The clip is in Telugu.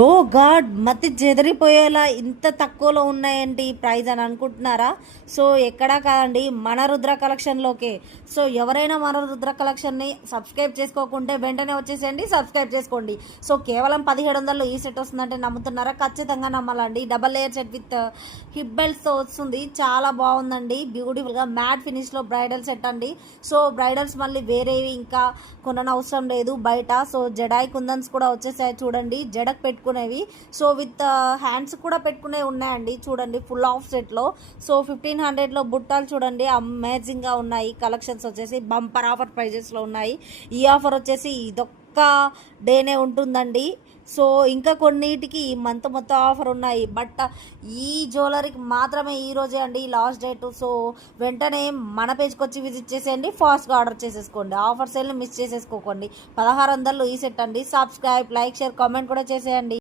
ఓ గాడ్ మతి చెదిరిపోయేలా ఇంత తక్కువలో ఉన్నాయండి ప్రైజ్ అని అనుకుంటున్నారా? సో ఎక్కడా కాదండి, మన రుద్ర కలెక్షన్లోకే. సో ఎవరైనా మన రుద్ర కలెక్షన్ని సబ్స్క్రైబ్ చేసుకోకుంటే వెంటనే వచ్చేసేయండి, సబ్స్క్రైబ్ చేసుకోండి. సో కేవలం 1700 ఈ సెట్ వస్తుందంటే నమ్ముతున్నారా? ఖచ్చితంగా నమ్మాలండి. Double layer set with hip బెల్ట్స్తో వస్తుంది. చాలా బాగుందండి, బ్యూటిఫుల్గా మ్యాట్ ఫినిష్లో బ్రైడల్ సెట్ అండి. సో బ్రైడల్స్ మళ్ళీ వేరేవి ఇంకా కొననవసరం లేదు బయట. సో జడాయి కుందన్స్ కూడా వచ్చేసాయి చూడండి, జడకు పెట్టుకునేవి. సో విత్ హ్యాండ్స్ కూడా పెట్టుకునేవి ఉన్నాయండి చూడండి, ఫుల్ ఆఫ్ సెట్లో. సో 1500లో బుట్టాలు చూడండి, అమేజింగ్గా ఉన్నాయి. కలెక్షన్స్ వచ్చేసి బంపర్ ఆఫర్ ప్రైజెస్లో ఉన్నాయి. ఈ ఆఫర్ వచ్చేసి ఇదొక్క డేనే ఉంటుందండి. సో ఇంకా కొన్నిటికి ఈ మంత్ మొత్తం ఆఫర్ ఉన్నాయి, బట్ ఈ జ్యువెలరీకి మాత్రమే ఈరోజే అండి లాస్ట్ డేట్. సో వెంటనే మన పేజ్కి వచ్చి విజిట్ చేసేయండి, ఫాస్ట్గా ఆర్డర్ చేసేసుకోండి. ఆఫర్స్ వెళ్ళి మిస్ చేసేసుకోకండి. 1600 ఈ సెట్ అండి. సబ్స్క్రైబ్, లైక్, షేర్, కామెంట్ కూడా చేసేయండి.